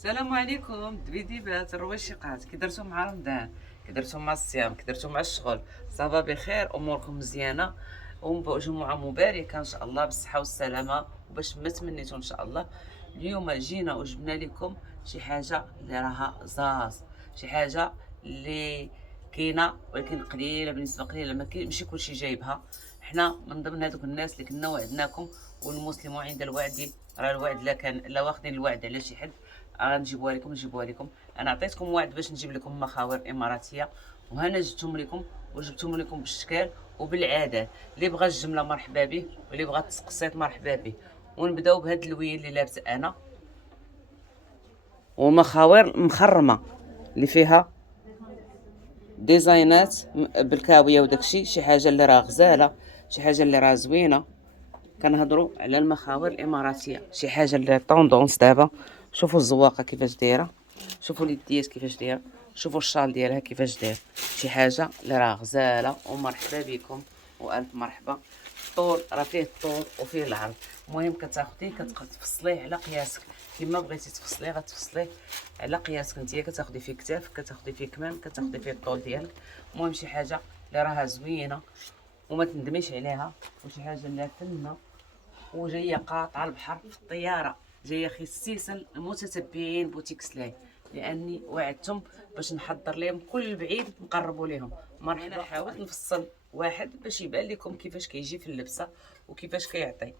السلام عليكم دبيديبات الرويشقات، كي درتو مع رمضان، كي درتو مع الصيام، كي درتو مع الشغل؟ صافا بخير، اموركم مزيانه وجمعه مباركه ان شاء الله بالصحه والسلامه وباش ما تمنيتو ان شاء الله. اليوم جينا وجبنا لكم شي حاجه اللي راها زاز، شي حاجه اللي كاينه ولكن قليله، بالنسبه قليله، ماشي كلشي جايبها. حنا من ضمن هذوك الناس اللي كنا وعدناكم، والمسلم عند الوعد، راه الوعد لا واخدين الوعد على شي حد، نجيبوها لكم. انا عطيتكم وعد باش نجيب لكم مخاور اماراتيه، وهنا جبتهم لكم، وجبتهم لكم بالشكال وبالعادات. اللي بغى الجمله مرحبا به، واللي بغى التسقسيط مرحبا به. ونبداو بهاد اللوين اللي لابسه انا، ومخاور مخرمه اللي فيها ديزاينات بالكاويه وداكشي، شي حاجه اللي راه غزاله، شي حاجه اللي راه زوينه. كنهضروا على المخاور الاماراتيه، شي حاجه اللي طوندونس دابا. شوفوا الزواقه كيفاش دايره، شوفوا اليديات كيفاش دايره، شوفوا الشال ديالها كيفاش داير. شي حاجه اللي راه غزاله، ومرحبا بكم والف مرحبا. الطول راه فيه الطول وفيه العرض. المهم كتاخديه كتفصليه على قياسك، كيما بغيتي تفصليه غتفصليه على قياسك نتيا. كتاخدي فيه كتاف، كتاخدي فيه كمام، كتاخدي فيه الطول ديالك. المهم شي حاجه اللي راها زوينه وما تندميش عليها، وشي حاجه اللي فنه وجايه قاطعه البحر في الطياره، جايه خصيصا المتتبعين بوتيك سلاي، لاني وعدتهم باش نحضر لهم كل بعيد نقربوا لهم. مرحبا. انا حاولت نفصل واحد باش يبان لكم كيفاش كيجي في اللبسه وكيفاش كيعطي.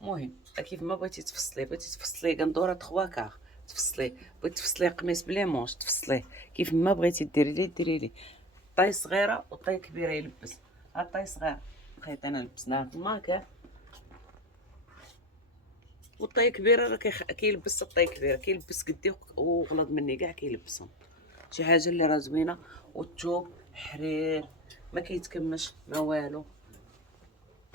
المهم كيف ما بغيتي تفصلي، بغيتي تفصلي قندوره 3 كار تفصلي، بغيتي تفصلي قميص بلي مونش تفصليه، كيف ما بغيتي ديري ليه طاي صغيره وطاي كبيره يلبس. هاد طاي صغيره خيطينا لبسناها في الماكير، والطاي كبيره راه كيلبس الطاي كبيره، كيلبس قدي وغلط مني كاع كيلبسهم. شي حاجه اللي راه زوينه. والثوب حرير ما كيتكمش ما والو،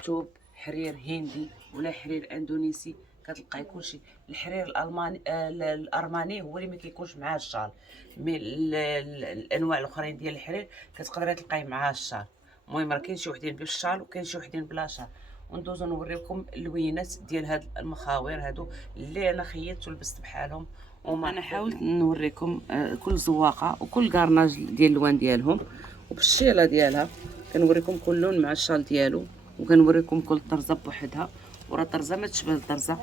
ثوب حرير هندي ولا حرير اندونيسي، كتلقاي كلشي. الحرير الالماني الارماني هو اللي ما كيكونش معاه الشال، مي الانواع الاخرين ديال الحرير كتقدري تلقاي معاه الشال. المهم راه كاين شي وحدين بالشال وكاين شي وحدين بلا شال. وندوزو نوريكم اللوينات ديال هاد المخاور هادو اللي انا خيطت ولبست بحالهم. وما انا حاولت نوريكم كل زواقه وكل كارناج ديال اللوان ديالهم وبالشيله ديالها. كنوريكم كل لون مع الشال ديالو، وكنوريكم كل طرزه بوحدها. وراه طرزه ما تشبه الطرزه،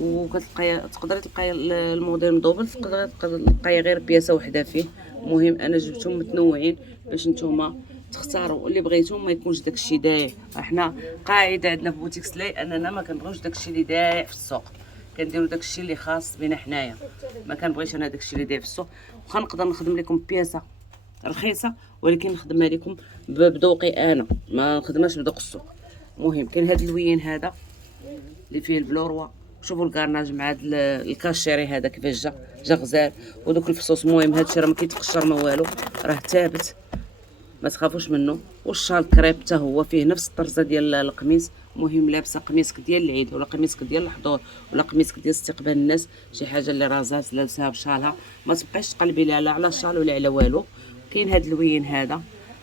وكتلقاي تقدري تلقاي الموديل مدوبل، تقدري تلقاي غير بياسه وحده فيه. المهم انا جبتهم متنوعين باش نتوما تختاروا اللي بغيتو، ما يكونش داكشي دايع. احنا قاعده عندنا في بوتيك سلاي اننا ما كنبغيوش داكشي اللي دايع في السوق، كنديروا داكشي اللي خاص بنا حنايا. ما كنبغيش انا داكشي اللي دايع في السوق. واخا نقدر نخدم لكم بياسه رخيصه، ولكن نخدمها لكم بذوقي انا، ما نخدمهاش بذوق السوق. المهم كاين هذا اللوين هذا اللي فيه البلوروا، شوفوا الكارناج مع هذا الكاشيري هذا كيفاش جا غزال. ودوك الفصوص المهم هادشي راه ما كيتقشر ما والو، راه ثابت ما تخافوش منه. والشال كريب حتى هو فيه نفس الطرزه ديال القميص. المهم لابسه قميصك ديال العيد ولا قميصك ديال الحضور ولا قميصك ديال استقبال الناس، شي حاجه اللي رازات لابسها بشالها، ما تبقايش تقلبي لها لا على الشال ولا على والو. كاين هاد اللوين هذا،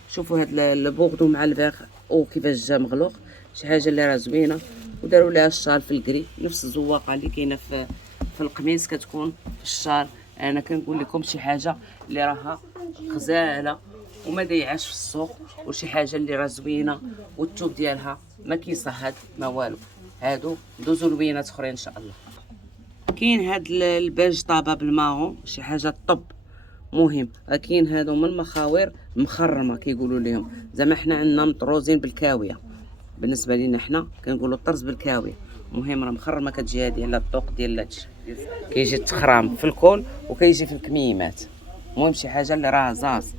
شوفوا هاد البوغدو مع الفيغ او كيفاش جا مغلوق، شي حاجه اللي راه زوينه. وداروا لها الشال في الكري، نفس الزواقه اللي كاينه في القميص كتكون في الشال. انا كنقول لكم شي حاجه اللي راها غزاله وما ضيعاش في السوق، وشي حاجه اللي راه زوينه. والثوب ديالها ما كيصهد ما والو. هادو دوزو لوينات اخرين ان شاء الله. كاين هاد الباج طابه بالماغون، شي حاجه طب. مهم كاين هادو من المخاور مخرمه كيقولوا لهم، زعما حنا عندنا مطروزين بالكاويه، بالنسبه لينا حنا كنقولوا الطرز بالكاويه. المهم راه مخرمه كتجي هادي على الطوق ديال هادشي، كيجي تخرام في الكول وكيجي في الكميمات. المهم شي حاجه اللي راه زاز.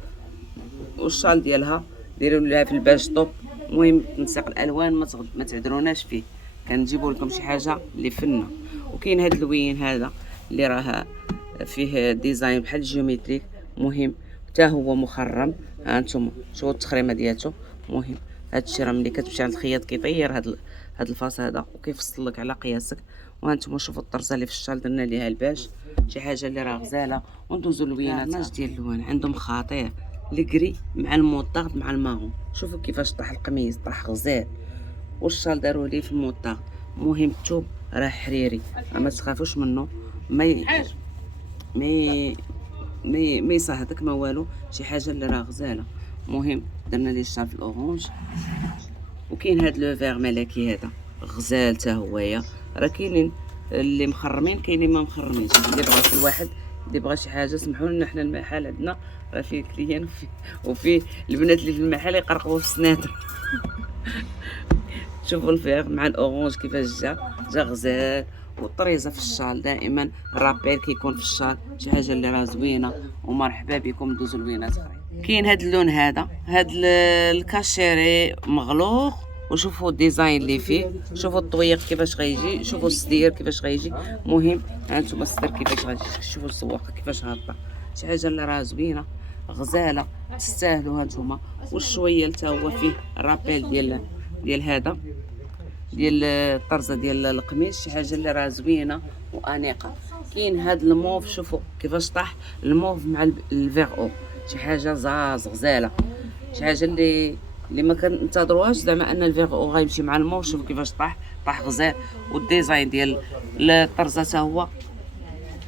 والشال ديالها ديروا لها في الباج طوب. المهم تنسيق الالوان ما تعذروناش فيه، كنجيبوا لكم شي حاجه اللي فنه. وكاين هذا اللوين هذا اللي راه فيه ديزاين بحال الجيومتريك. مهم حتى هو مخرم، ها انتم شوفوا التخريمه ديالته. مهم هادشي راه ملي كتمشي عند الخياط كيطير هاد الفاس هذا وكيفصل لك على قياسك. وهانتوما شوفوا الطرزه اللي في الشال درنا ليها الباج، شي حاجه اللي راه غزاله. وندوزو لوينات ناس ديال اللوان عندهم خطير، الكري مع الموطارد مع الماغون. شوفوا كيفاش طاح القميص، طاح غزال. والشال داروا ليه في الموطارد. المهم الثوب راه حريري، ما تخافوش منه. ما ي... ما يصهدك ما والو، شي حاجه اللي راه غزاله. المهم درنا ليه الشعر في الاورانج. وكاين هاد لو فيغ ملكي هذا غزال حتى هويا. راه كاينين اللي مخرمين، كاينين ما مخرمينش. اللي بغى كل واحد اللي بغى شي حاجه. سمحوا لنا حنا المحل عندنا راه فيه كليان وفيه البنات اللي في المحل يقرقبوا في السناتر. شوفوا الفيغ مع الاورانج كيفاش جا غزال. والطريزه في الشال دائما الرابيل كيكون في الشال شي حاجه اللي راه زوينه. ومرحبا بكم، دوزوا لوينات اخرين. كاين هاد اللون هذا، هاد الكاشيري مغلوق. وشوفوا الديزاين اللي فيه، شوفوا الطويق كيفاش غيجي، شوفوا الصدير كيفاش غيجي. مهم هانتوما الصدر كيفاش غيجي، شوفوا الزواقه كيفاش هابطه. شي حاجه اللي راه زوينه غزاله، تستاهلوا هانتوما. والشويه حتى هو فيه الرابيل ديال هذا ديال الطرزه ديال القميص. شي حاجه اللي راه زوينه وانيقه. كاين هاد الموف، شوفوا كيفاش طاح الموف مع الفيغ او. شي حاجه زاز غزاله، شي حاجه اللي ما كننتظروهاش زعما ان الفيغ او غيمشي مع الموف. شوفوا كيفاش طاح غزال. والديزاين ديال الطرزه حتى هو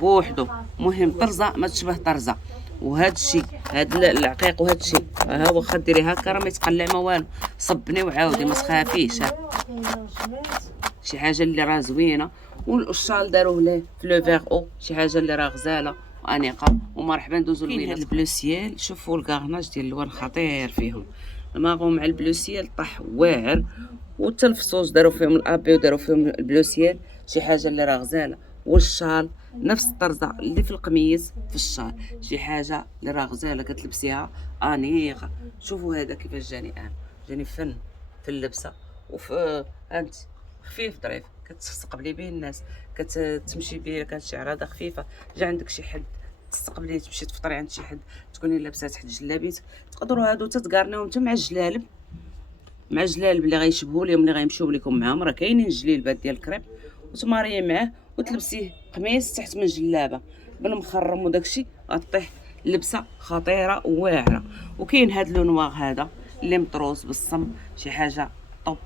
بوحدو. مهم طرزه ما تشبه طرزه. وهذا الشيء هاد العقيق وهذا الشيء ها واخا ديري هكا راه ما يتقلع ما والو. صبني وعاودي ما تخافيش. شي حاجه اللي راه زوينه. والشال داروه ليه في لو فيغ او. شي حاجه اللي راه غزاله وانيقه. ومرحبا دوزو لوينات. كاين هاد البلو سيال، شوفوا الكارناج ديال اللوان خطير فيهم. الماغو مع البلو سيال طاح واعر. وحتى الفصوص داروا فيهم الابي وداروا فيهم البلو سيال. شي حاجه اللي راه غزاله. والشال نفس الطرزه اللي في القميص في الشال. شي حاجه اللي راه غزاله كتلبسيها انيقه. شوفوا هذا كيفاش جاني فن في اللبسه. وفي انت خفيف ظريف كتستقبلي به الناس، كتمشي به. كانت شي عراضه خفيفه، جا عندك شي حد تستقبليه، تمشي تفطري عند شي حد تكوني لابسه تحت جلابيت. تقدروا هادو تتقارنيهم حتى مع الجلالب اللي غيشبهوا لهم، اللي غيمشيو لكم معاهم. راه كاينين جليلبات ديال الكريب وتماريه معاه وتلبسيه قميص تحت من جلابه بالمخرم وداكشي، غطيح لبسه خطيره وواعره. وكاين هاد لونواغ هذا اللي مطروس بالصم. شي حاجه طوب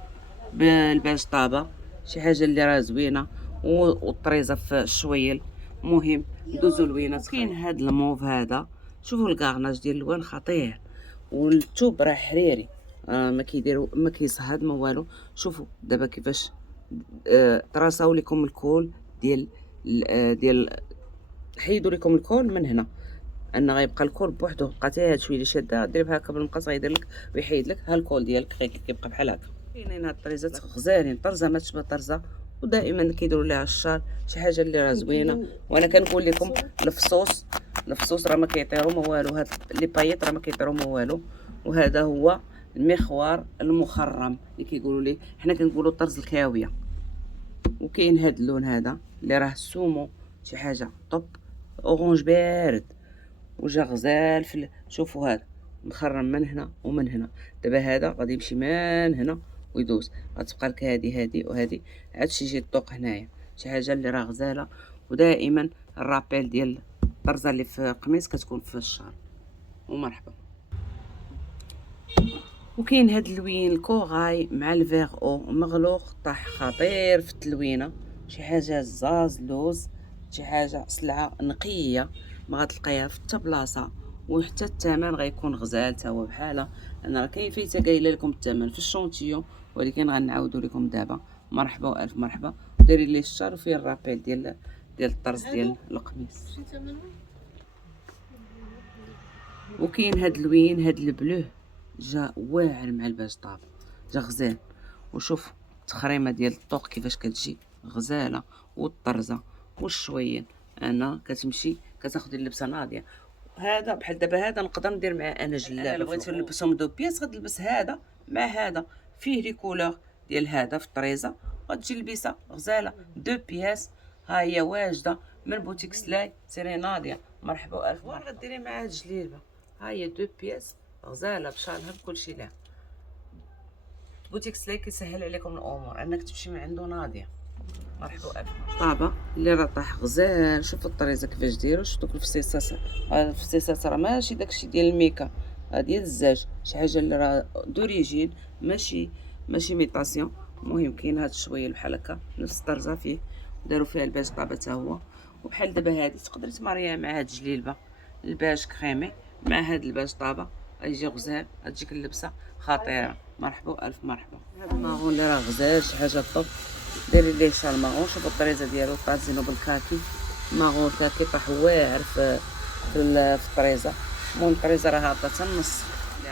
بالباج طابه. شي حاجه اللي راه زوينه. والطريزه في الشويل. مهم ندوزو لوينات. كاين هاد الموف هذا، شوفوا الكارناج ديال اللوان خطير. والثوب راه حريري، ما كيديروا ما كيصهد ما والو. شوفوا دابا كيفاش تراساو لكم الكول ديال حيدوا لكم الكول من هنا، ان غيبقى الكول بوحدو. بقاتي هاد شويه اللي شاده ديري بها هكا بالمقص غيدير لك ويحيد لك ها الكول ديالك كيبقى بحال هكا. كاينين هاد الطريزات غزالين، طرزه ما تشبه طرزه. ودائما كيديروا ليها الشال. شي حاجه اللي راه زوينه. وانا كنقول لكم الفصوص راه ما كيطيروا ما والو. هاد لي بايط راه ما كيطيروا ما والو. وهذا هو المخوار المخرم اللي كيقولوا ليه، حنا كنقولوا طرز الكاويه. وكاين هاد اللون هذا اللي راه سومو. شي حاجه طب اورانج بارد وجا غزال شوفوا هذا مخرم من هنا ومن هنا. دابا هذا غادي يمشي من هنا ويدوز، غتبقى لك هادي وهادي عاد يجي الطوق هنايا. شي حاجه اللي راه غزاله. ودائما الرابيل ديال الطرزه اللي في قميص كتكون في الشهر. ومرحبا. وكاين هاد اللوين الكوغاي مع الفيغ او مغلوق طاح خطير في التلوينه. شي حاجه زاز لوز. شي حاجه سلعه نقيه ما غتلقايها في حتى بلاصه. وحتى الثمن غيكون غزال حتى هو بحاله. انا راه كيفايته قايله لكم الثمن في الشونتيون، ولكن غنعاودو لكم دابا. مرحبا والف مرحبا. ديري ليه الشار وفيه الرابيل ديال الطرز ديال القميص. وكاين هاد اللوين هاد البلو جا واعر مع الباج طاب، جا غزال. وشوف التخريمه ديال الطوق كيفاش كتجي غزاله. والطرزه والشوين انا كتمشي كتاخدي اللبسه ناضيه. هذا بحال دابا هذا نقدر ندير معاه انا جلابه. بغيت نلبسهم دو بياس غتلبس هذا مع هذا. فيه لي كولور ديال هذا في الطريزه غتجي لبسه غزاله دو بياس. ها هي واجده من بوتيك سلاي. سيري ناضيه مرحبا الف مرحبا. غديري معاه الجليبه. ها هي دو بياس غزاله بشالها بكلشي لها. بوتيك سلاي كيسهل عليكم الامور انك تمشي من عنده ناضيه. مرحبا الف طابه اللي راه طاح غزال. شوفوا الطريزه كيفاش دايره. شوف دوك الفصيصات. هاد الفصيصات راه ماشي داكشي ديال الميكا، هاد ديال الزاج. شي حاجه اللي راه دوريجين ماشي ميطاسيون. المهم كاين هاد شويه بحال هكا نفس الطرزه فيه داروا فيها الباج طابه حتى هو. وبحال دابا هادي تقدري تماريها مع هاد الجليلبه الباج كريمي مع هاد الباج طابه، غيجي غزال، غتجيك اللبسه خطيره. مرحبا والف مرحبا. هاد الماغون اللي راه غزال شي حاجه طوب، ديري ليه شال ماغون. شوفوا الطريزه ديالو طازينو بالكاكي، ماغون كاكي طاح واعر في الطريزه. المهم الطريزه راه هابطه حتى النص،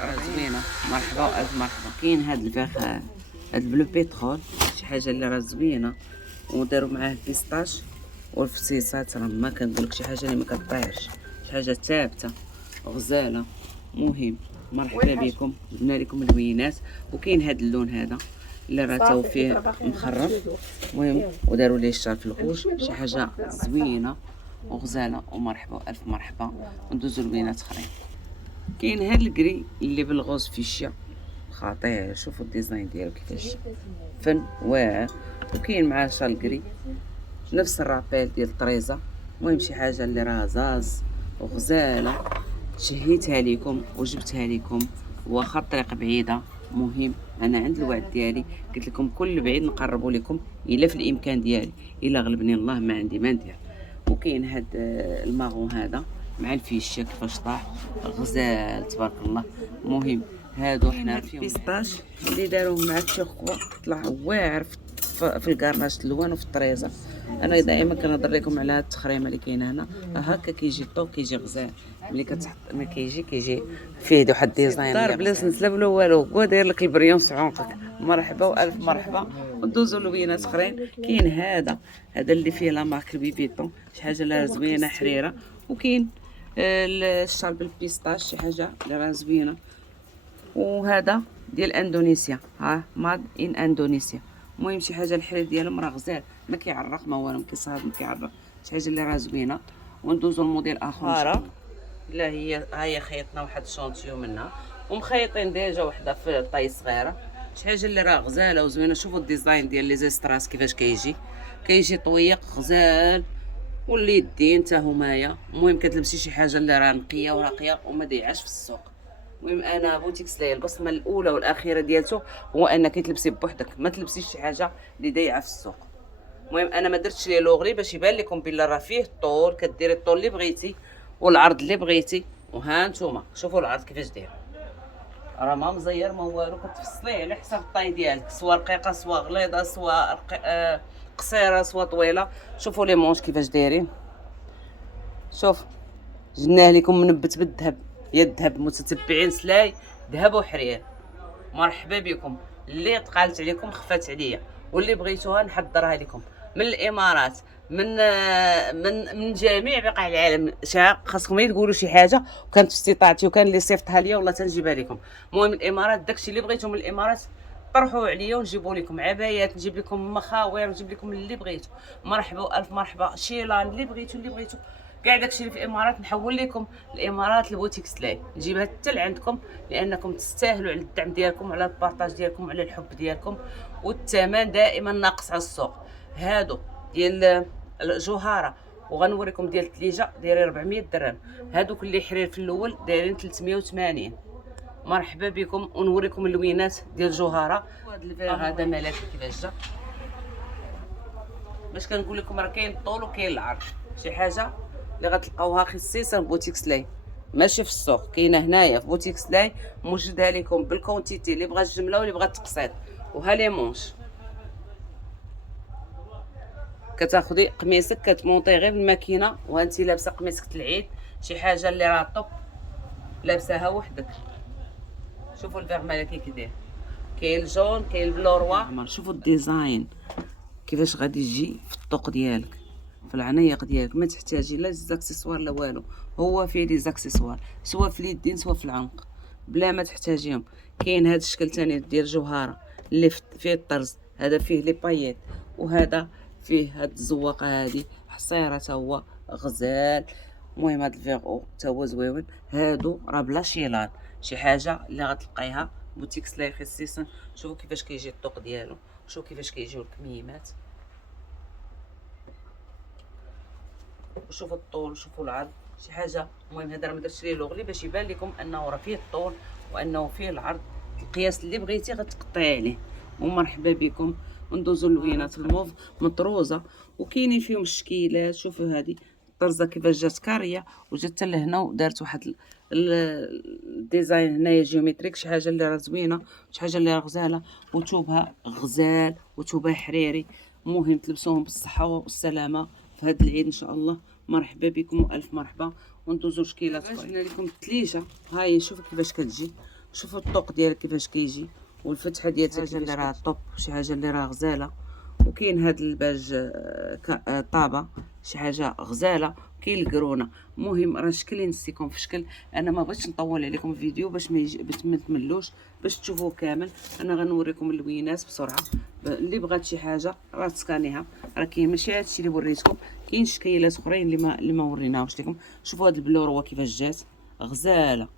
راه زوينه. مرحبا والف مرحبا. كاين هاد الفيغ هاد البلو بيترول، شي حاجه اللي راه زوينه، وداروا معاه البيستاش والفسيسات. راه ما كنقولك شي حاجه اللي ما كطيرش، شي حاجه ثابته غزاله. مهم مرحبا بكم، جبنا لكم الوينات. وكاين هاد اللون هذا اللي راه تاو فيه مخرف، المهم وداروا ليه الشار في الغوش، شي حاجه زوينه وغزاله. ومرحبا الف مرحبا. وندوزو لوينات اخرين. كاين هاد الكري اللي بالغوز فيشيا خطير، شوفوا الديزاين ديالو كيفاش فن واعر. وكاين معاه شال كري نفس الرابيل ديال الطريزه. المهم شي حاجه اللي راه زاز وغزاله، شهيتها لكم وجبتها لكم، واخا الطريق بعيده. مهم انا عند الوعد ديالي قلت لكم كل بعيد نقربوا لكم الا في الامكان ديالي، الا غلبني الله ما عندي ما ندير. وكاين هاد الماغون هذا مع الفيشه كيفاش طاح غزال تبارك الله. مهم هادو حنا فيهم بيستاش اللي داروه مع التشوكوا، طلع واعر في الكارناج الالوان وفي الطريزه. انا دائما كنهضر لكم على هاد التخريمه اللي كاينه هنا، هكا كيجي الطوب كيجي غزال. ملي كتحط ملي كيجي فيه واحد الديزاين دار بلا سلسله بلا والو، هو داير لك البريون في عنقك. مرحبا والف مرحبا. وندوزو لوينات اخرين. كاين هذا اللي فيه لا مارك بيبيتون، شي حاجه لا زوينه حريره. وكاين الشال بالبيستاش، شي حاجه اللي راه زوينه. وهذا ديال اندونيسيا، ها ماد ان اندونيسيا. المهم شي حاجه الحرير ديالهم راه غزال، ما كيعرق ما والو، ما كيصهد ما كيعرق، شي حاجه اللي راه زوينه. وندوزو لموديل اخر. لا هي خيطنا واحد الشونتيو منها، ومخيطين ديجا وحده في طاي صغيره، شي حاجه اللي راه غزاله وزوينه. شوفوا الديزاين ديال لي زيستراس كيفاش كيجي طويق غزال، واليدين حتى همايا. المهم كتلبسي شي حاجه اللي راه نقيه وراقيه وما ضيعاش في السوق. المهم انا بوتيك سلاي البصمه الاولى والاخيره ديالته هو انك تلبسي بوحدك، ما تلبسيش شي حاجه اللي ضايعه في السوق. المهم انا ما درتش ليه لوغري باش يبان لكم بلا راه فيه الطول، كديري الطول اللي بغيتي والعرض اللي بغيتي. وها نتوما شوفوا العرض كيفاش داير، راه ما مزير ما والو، كتفصليه على حساب الطاي ديالك، سوا رقيقه سوا غليظه سوا قصيره سوا طويله. شوفوا لي مونش كيفاش دايرين، شوف جبناه لكم منبت بالذهب، يا الذهب متتبعين سلاي ذهب وحرير. مرحبا بكم، اللي تقالت عليكم خفات عليا، واللي بغيتوها نحضرها لكم من الامارات، من جميع بقاع العالم. خاصكم تقولوا شي حاجه وكانت في استطاعتي وكان اللي صيفطها ليا والله تنجيبها لكم. المهم الامارات داكشي اللي بغيتو من الامارات طرحوا عليا ونجيبوا لكم عبايات، نجيب لكم مخاوير، نجيب لكم اللي بغيتو. مرحبا والف مرحبا. شيلان اللي بغيتو كاع داكشي اللي في الامارات نحول لكم الامارات لبوتيك سلاي، نجيبها حتى لعندكم، لانكم تستاهلوا على الدعم ديالكم وعلى البارطاج ديالكم وعلى الحب ديالكم. والثمن دائما ناقص على السوق. هادو ديال الجوهره وغنوريكم ديال الثليجه دايرين 400 درهم، هادوك اللي حرير في الاول دايرين 380. مرحبا بكم. ونوريكم اللوينات ديال الجوهره. وهذا الفيغ هذا ملكي كيفاش جا، باش كنقول لكم راه كاين الطول وكاين العرض. شي حاجه اللي غتلقاوها خصيصا بوتيك سلاي، ماشي في السوق، كاينه هنايا في بوتيك سلاي، موجدها لكم بالكونتيتي اللي بغى الجمله واللي بغى التقسيط. وها لي مونش، كتاخدي قميصك كتمونطي غير بالماكينه وانتي لابسه قميصك العيد، شي حاجه اللي راه طوب لابساها وحدك. شوفوا الفيغ ملكي كي داير، كاين الجون كاين البلوروا. شوفوا الديزاين كيفاش غادي يجي في الطوق ديالك في العنيق ديالك، ما تحتاجي لا زاكسيسوار لا والو، هو فيه لي زاكسيسوار سواء في اليدين سواء في العنق بلا ما تحتاجيهم. كاين هذا الشكل ثاني ديال جوهره اللي فيه الطرز، هذا فيه لي بايات، وهذا فيه هاد الزواقه هادي حصيره تا هو غزال. المهم هاد الفيغو تا هو زويون. هادو راه بلا شيلان، شي حاجه اللي غتلقايها بوتيك سلاي خصيصا. شوفوا كيفاش كيجي الطوق ديالو، شوفوا كيفاش كيجيو الكميمات، وشوفوا الطول وشوفوا العرض، شي حاجه. المهم هذا راه ما درتش ليه لوغلي باش يبان لكم انه راه فيه الطول وانه فيه العرض، القياس اللي بغيتي غتقطعي عليه. ومرحبا بكم. وندوزو للوينات الموف مطروزه وكاينين فيهم الشكيلات. شوفوا هذه الطرزه كيفاش جات كاريه وجات حتى لهنا ودارت واحد الديزاين هنايا جيومتريك، شي حاجه اللي راه زوينه، شي حاجه اللي راه غزاله، وثوبها غزال وثوبها حريري. المهم تلبسوهم بالصحه والسلامه في هذا العيد ان شاء الله. مرحبا بكم والف مرحبا. وندوزو شكيلات اخرين. جبنا لكم التليجه، ها هي شوفوا كيفاش كتجي، شوفوا الطوق ديالها كيفاش كيجي، والفتحه ديالها حاجه اللي راه طوب، شي حاجه اللي راه غزاله. وكاين هاد الباج طابه، شي حاجه غزاله. كاين القرونه. المهم راه شكل نسيكم في شكل. انا ما بغيتش نطول عليكم الفيديو باش ما تملوش، باش تشوفوه كامل. انا غنوريكم اللوينات بسرعه. اللي بغات شي حاجه راه تسكانيها، راه كاين ماشي هادشي اللي وريتكم، كاين شكايلات اخرين اللي ما وريناهمش لكم. شوفوا هاد البلوروه كيفاش جات غزاله.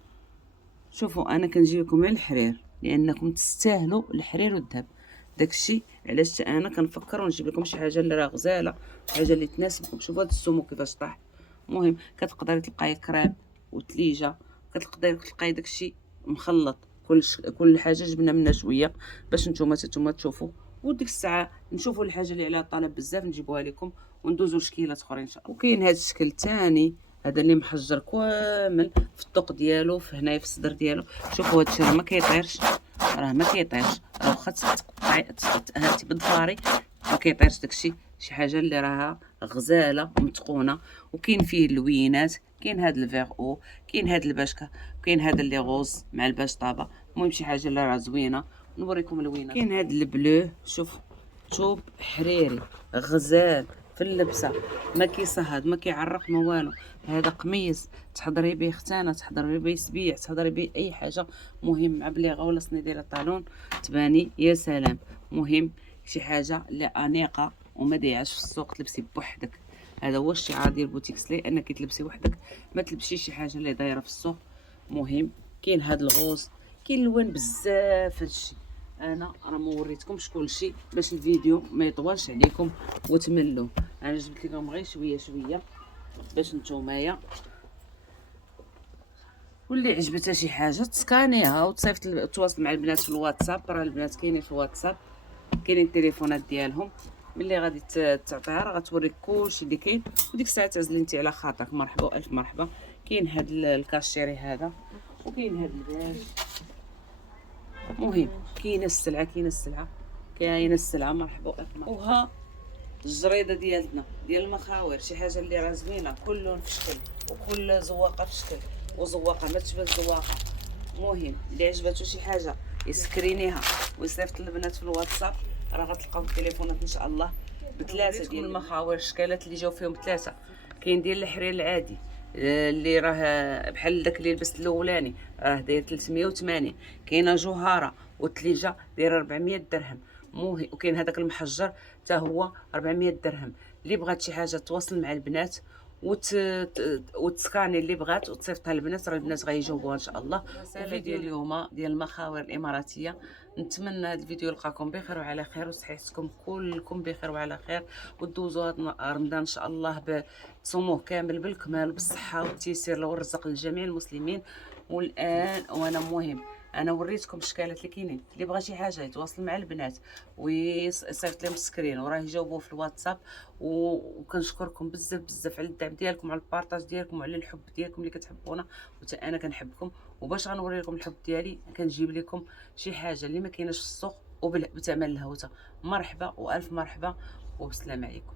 شوفوا انا كنجيب لكم غير الحرير لانكم تستاهلوا الحرير والذهب. داكشي علاش انا كنفكر ونجيب لكم شي حاجه اللي راه غزاله، حاجه اللي تناسبكم. شوفوا هاد السمو كيفاش طاح. المهم كتقدري تلقاي كريم وتليجه، كتقدري تلقاي داكشي مخلط. كل حاجه جبنا منها شويه باش نتوما تشوفوا. وديك الساعه نشوفوا الحاجه اللي عليها طلب بزاف نجيبوها لكم وندوزو شكيلات اخرين ان شاء الله. وكاين هذا الشكل الثاني، هذا اللي محجر كامل في الطوق ديالو، في هنايا في الصدر ديالو. شوفوا هادشي راه ما كيطيرش، راه ما كيطيرش، راه واخا تقطعي هاتي بالضفاري ما كيطيرش داكشي. شي حاجه اللي راها غزاله ومتقونه. وكاين فيه اللوينات، كاين هاد الفيغ او، كاين هاد الباشكه، كاين هذا اللي غوز مع الباش طابه. المهم شي حاجه اللي راه زوينه. نوريكم اللوينات. كاين هاد البلو، شوف ثوب حريري غزال في اللبسه، ما كيصهد ما كيعرق ما والو. هذا قميص تحضري به ختانه، تحضري به سبيع، تحضري به اي حاجه. مهم مع بليغه ولا صني ديال الطالون تباني يا سلام. مهم شي حاجه اللي انيقه وما دايعاش في السوق تلبسي بوحدك. هذا هو الشعار ديال بوتيك سلي، انك تلبسي وحدك، ما تلبسيش شي حاجه اللي دايره في السوق. مهم كاين هاد الغوص، كاين الوان بزاف. هادشي انا راه ما وريتكمش كلشي باش الفيديو ما يطولش عليكم وتملوا. انا جبت لكم غير شويه شويه باش نتومايا، واللي عجبتها شي حاجه تسكانيها وتصيفط تواصل مع البنات في الواتساب. راه البنات كاينين في الواتساب، كاينين التليفونات ديالهم. ملي غادي تعطيها راه غتوريك كلشي اللي كاين، وديك الساعه تعزلي انت على خاطرك. مرحبا والف مرحبا. كاين هاد الكاشيري هذا، وكاين هاد الباج. مهم كاينه السلعه، كاينه السلعه. مرحبا والف مرحبا. وها الجريده ديالنا ديال المخاور، شي حاجه اللي راه زوينه، كل لون في شكل وكل زواقه في شكل، وزواقه ما تشبه الزواقه. المهم اللي عجباتو شي حاجه يسكرينيها ويصيفط للبنات في الواتساب. راه غتلقاو التليفونات ان شاء الله بثلاثه ديال المخاور. الشكالات اللي جاو فيهم ثلاثه، كاين ديال الحرير العادي اللي راه بحال داك اللي لبست الاولاني راه داير 380. كاينه جوهره وتليجه دايره 400 درهم. وكاين هذاك المحجر حتى هو 400 درهم. اللي بغات شي حاجه تواصل مع البنات وتسكاني اللي بغات وتصيفطها للبنات، راه البنات غيجاوبوها ان شاء الله. الفيديو اليوم ديال المخاور الاماراتيه. نتمنى هذا الفيديو يلقاكم بخير وعلى خير، وصحيحتكم كلكم بخير وعلى خير، ودوزوا هذا رمضان ان شاء الله تصوموه كامل بالكمال وبالصحه والتيسير والرزق لجميع المسلمين. والان وانا مهم انا وريتكم الشكالات اللي كاينين. اللي بغى شي حاجه يتواصل مع البنات ويصيفط لهم السكرين وراه يجاوبوه في الواتساب. وكنشكركم بزاف بزاف على الدعم ديالكم، على البارطاج ديالكم، وعلى الحب ديالكم اللي كتحبونا، وحتى انا كنحبكم. وباش غنوري لكم الحب ديالي كنجيب لكم شي حاجه اللي ما كايناش في السوق وبثمن الهوته. مرحبا والف مرحبا وبسلام عليكم.